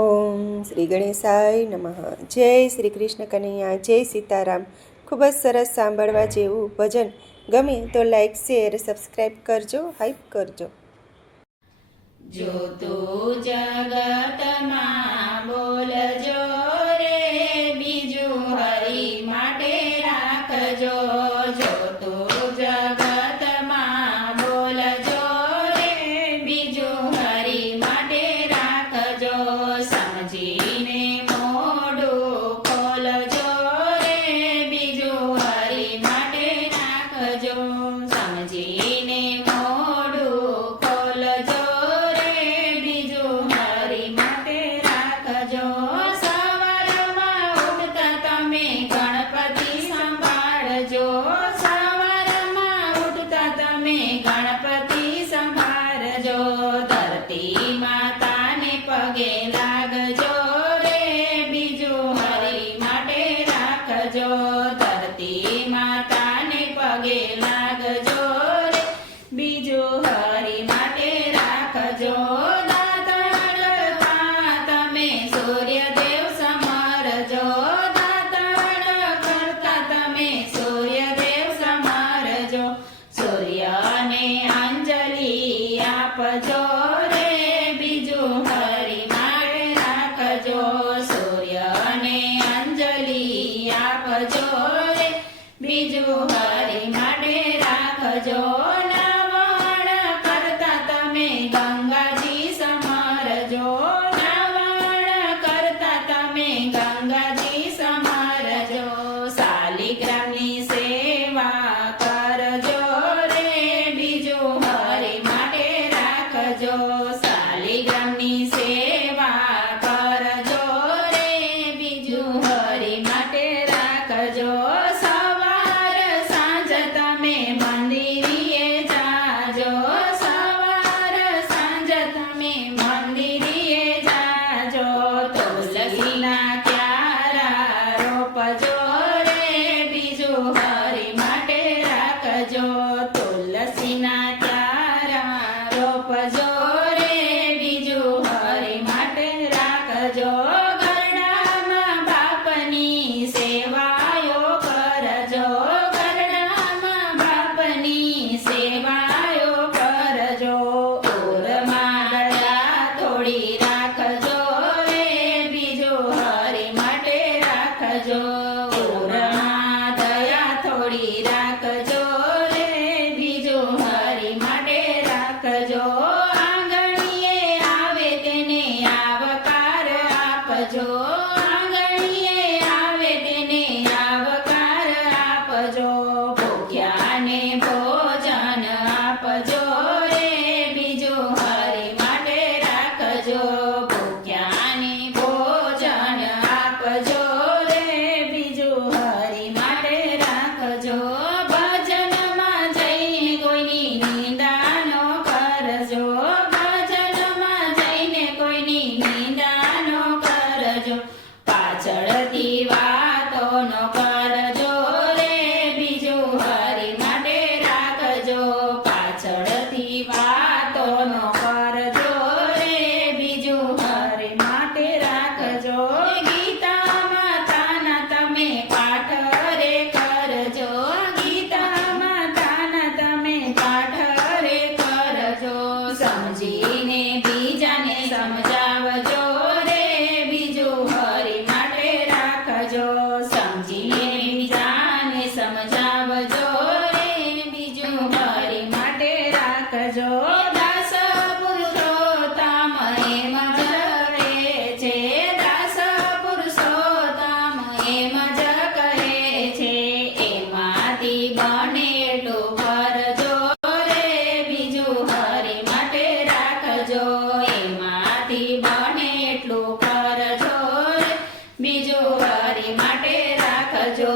ઓમ શ્રી ગણેશાય નમઃ. જય શ્રી કૃષ્ણ કનૈયા, જય સીતારામ. ખૂબ જ સરસ સાંભળવા જેવું ભજન. ગમે તો લાઈક, શેર, સબસ્ક્રાઈબ કરજો, હાઈપ કરજો. જો તું જગતમાં બોલજો રે, બીજું હરિ માટે રાખજો. જો તું જગતમાં બોલજો રે, બીજું હરિ માટે રાખજો. સમજીને મોઢું ખોલજો રે, બીજું હરિ માટે રાખજો. સમજીને મોઢું ખોલજો, ગણપતિ સંભાળજો. ધરતી માતાને પગે લાગજો રે, બીજું હરિ માટે રાખજો. ધરતી માતાને પગે લાગજો રે, બીજું હરિ માટે રાખજો. દાતાર કરતા તમે સૂર્યદેવ સમરજો. દાતાર કરતા તમે સૂર્યદેવ સમરજો. સૂર્યને અંજલિ આપજો રે, બીજું હરિ માટે રાખજો. સૂર્યને અંજલિ આપજો રે, બીજું હરિ માટે રાખજો. નવાણ કરતા તમે ગંગાજી સમરજો. નવાણ કરતા તમે ગંગાજી સમરજો. શાલિગ્રામની સેવા કરજો રે, બીજું હરિ માટે રાખજો. શાલિગ્રામની સેવા કરજો રે, બીજું હરિ માટે રાખજો. સવાર સાંજ તમે મંદિરે જાજો. સવાર સાંજ તમે મંદિરે જાજો. તુલસીના ક્યારા રોપજો રે, બીજું હરિ માટે રાખજો. તુલસીના ક્યારા રોપજો રે, બીજું હરિ માટે રાખજો. ગરડામાં બાપની સેવાયો કરજો. ગરડામાં બાપની સેવાયો કરજો. ઉરમાં દયા થોડી રાખજો રે, બીજું હરિ માટે રાખજો. ઉરમાં દયા થોડી રાખજો રે, બીજું હરિ માટે રાખજો. આંગણીએ આવે તેને આવકાર આપજો. આંગણીએ આવે તેને આવકાર આપજો. ભૂખ્યાને ભોજન આપજો રે, બીજું હરિ માટે રાખજો. ભૂખ્યાને ભોજન આપજો રે, બીજું હરિ માટે રાખજો. ભજનમાં જઈને કોઈની નિંદા ન કરજો. ભજનમાં જઈને કોઈની નિંદા ન કરજો. પાછળથી વાતો ન કરજો રે, બીજું હરિ માટે રાખજો. પાછળથી વાતો ન કરજો રે, બીજું હરિ માટે રાખજો. ગીતા માતાના તમે પાઠ રે કરજો. ગીતા માતાના તમે પાઠ રે કરજો. સમજીને બીજાને સમજાવજો રે, બીજું હરિ માટે રાખજો. સમજીને બીજાને સમજાવજો રે, બીજું હરિ માટે રાખજો. દાસ પુરુષોત્તમ એમ જ કહે છે. દાસ પુરુષોત્તમ એમ જ કહે છે. એમાંથી બને એટલું કરજો રે, બીજું હરિ માટે રાખજો. એમાંથી બને એટલું કરજો રે, બીજું હરિ માટે રાખજો.